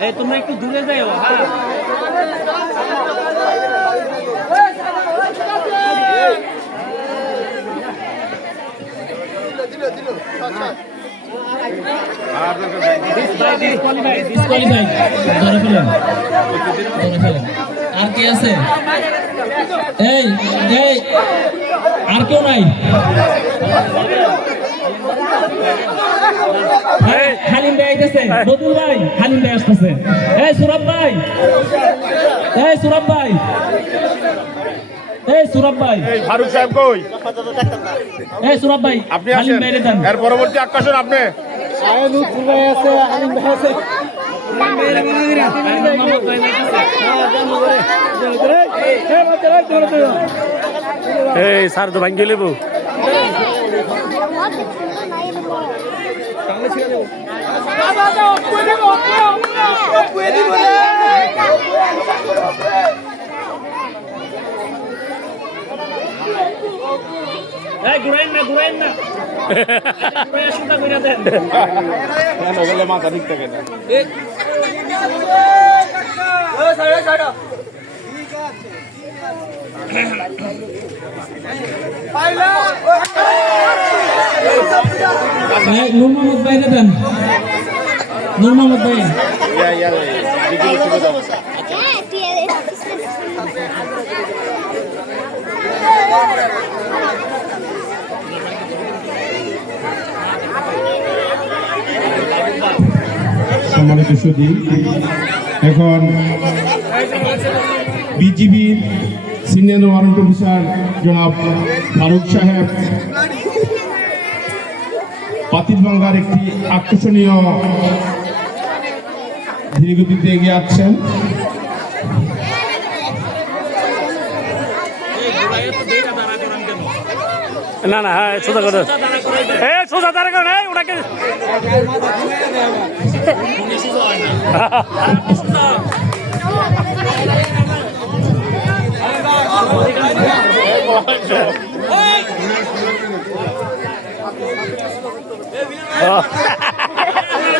এই তোমরা একটু দূরে যাও হ্যাঁ। আর কে আছে? এই এই আর কেউ নাই? হালিম ভাই আইতেছে বদুল ভাই হালিম ভাই আসতেছে। এই সুরভ ভাই এই সুরভ ভাই এই সুরভ ভাই ফারুক সাহেব কই? এই সুরভ ভাই আপনি হালিম আসেন। ভাই দেন। এর পরবর্তী আকর্ষণ আপনি? এই স্যার তো ভাঙ্গি লেবু এই মাথা ঠিক থাকে না। নূর মোহাম্মদ ভাই দেন। নূর মোহাম্মদ ভাই সম্মানিত সুদী এখন বিজিবির সিনিয়র ওয়ারেন্ট অফিসার জনাব ফারুক সাহেব পাতিলবাঙ্গার একটি আকর্ষণীয় ধীরগতিতে এগিয়ে আসছেন না না হ্যাঁ সোজা করে। এ সোজা দাঁড়া করে। ওনাকে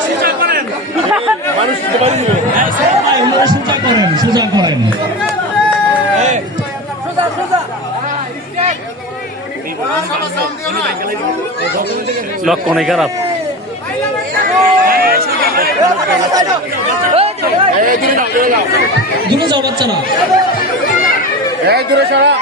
সোজা করেন মানুষ দিতে পারি এই, সুরভ ভাই ওনারা সোজা করেন সোজা করেন লক্ষণ খারাপ? এই দূরে যাও দূরে বাচ্চারা দূরে সরা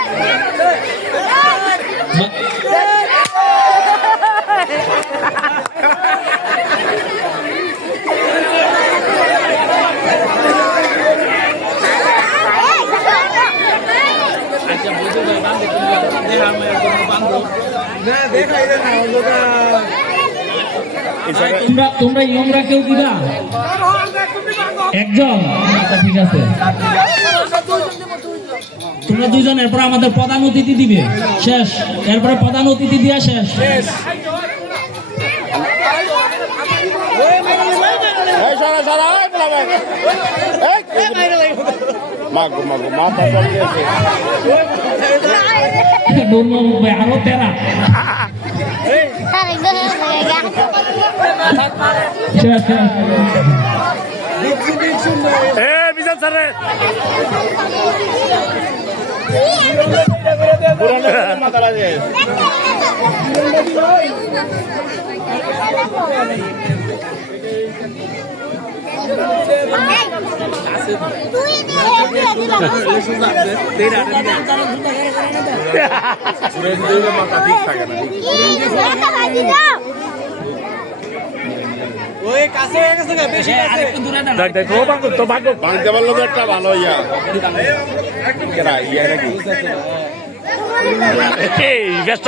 তোমরা তোমরা ইয়ংরা কেউ দিবা? একজন? আচ্ছা ঠিক আছে। তোমরা দুজন, এরপর আমাদের প্রধান অতিথি দিবে। শেষ। এরপরে প্রধান অতিথি দিয়া শেষ। মাগো মাগো, মাথা নূর মোহাম্মদ ভাই আরও তেরা মাথা দেখ দেখ ও তো একটা ভালো ইয়া ইয়া নাকি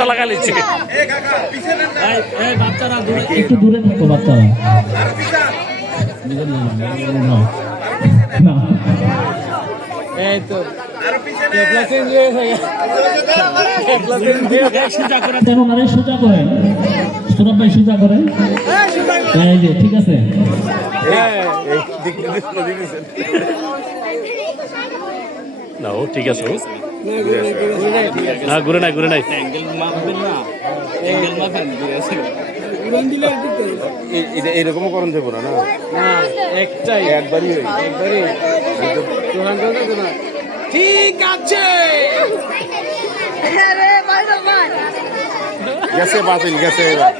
লাগা লিচ্ছে একটু দূরে থাকো বাচ্চারা। না, না। এই, সোজা করে দেন ওনারে সোজা করেন সৌরভ ভাই সোজা করেন এই যে ঠিক আছে না। ঠিক আছে ঘুরে নাই ঘুরে নাই এটা এরকমও করণ দেবো না? না একটাই। একবারই হয়ে একবারই। ঠিক আছে। মান গেছে বাতিল গেছে এবার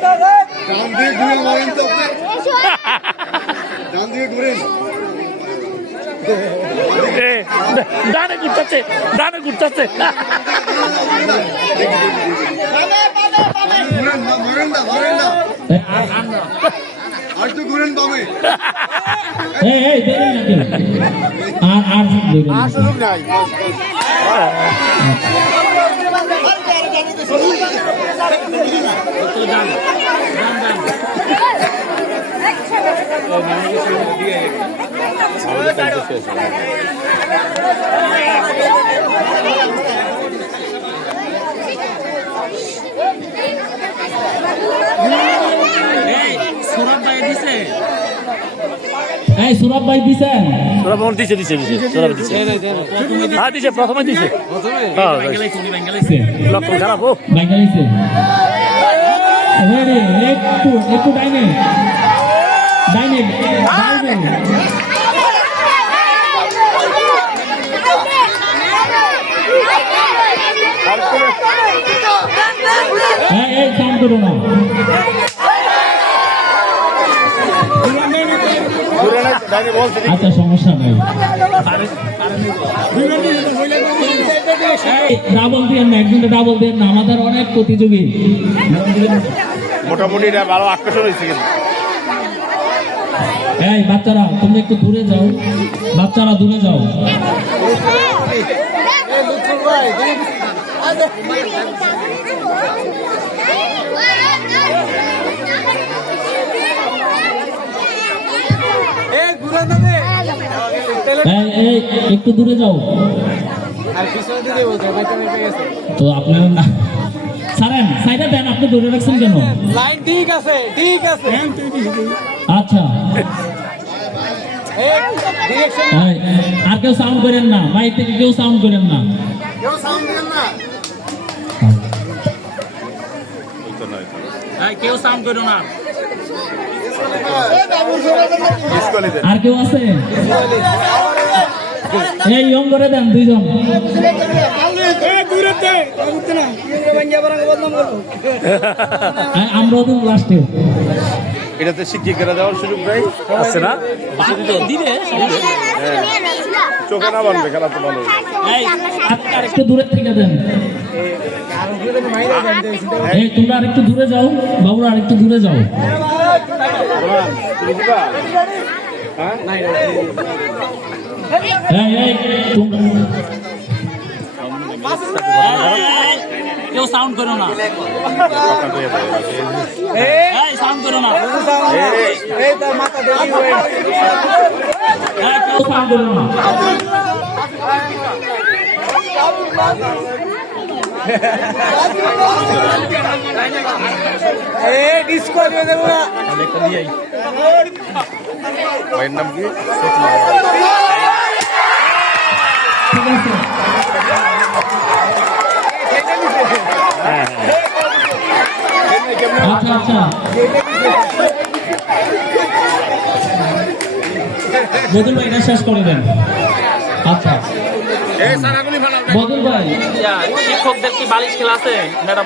ডানে ঘুরতেছে ডানে ঘুরতেছে। আর আর আর সুযোগ নাই আমাদের এই সুরভ ভাই দিছেন? তোরা মন দিছে দিছে দিছে তোরা দিছে। হ্যাঁ দিছে প্রথমে দিছে। হ্যাঁ লক্ষণ খারাপ ও। দিছে রেডি একটু একটু ডাইনে। ডাইনে ডাইনে। এই এই কাম করো না আচ্ছা সমস্যা নাই। ডাবল দিয়ে না একজনটা ডাবল দিয়ে না আমাদের অনেক প্রতিযোগী। মোটামুটি ভালো আকর্ষণ হয়েছে কিন্তু। এই বাচ্চারা তুমি একটু দূরে যাও। বাচ্চারা দূরে যাও। এই এই একটু দূরে যাও। তো আপনার না সারেন সাইডে দেন আপনি দূরে রাখছেন কেন? লাইন ঠিক আছে ঠিক আছে। আচ্ছা। আর কেউ সাউন্ড করেন না। মাইক থেকে কেউ সাউন্ড করেন না। কেউ সাউন্ড না। স্কুলে দেন। আর কেউ আছে? এই ইয়ং করে দেন দুইজন। এই, আমরাও তো লাস্টে এটাতে শিক্ষিকেরা দেওয়ার সুযোগ নেই আছে না? দিবে। চোখে না বানবে খেলা তো ভালো আরেকটু দূরে থেকে দেন। এই তোমরা আরেকটু দূরে যাও। বাবুরা আরেকটু দূরে যাও। হ্যাঁ? কেউ সাউন্ড করো না কথা কয়ে দাও। এই সাউন্ড করো না এই, এই, কেউ সাউন্ড করো না ভাইয়ের নাম কি ঠিক আছে আচ্ছা আচ্ছা বদুল ভাই এটা শেষ করে দেন। আচ্ছা। বদুল ভাই। শিক্ষকদের কি বালিশ খেলা আছে? ম্যাডাম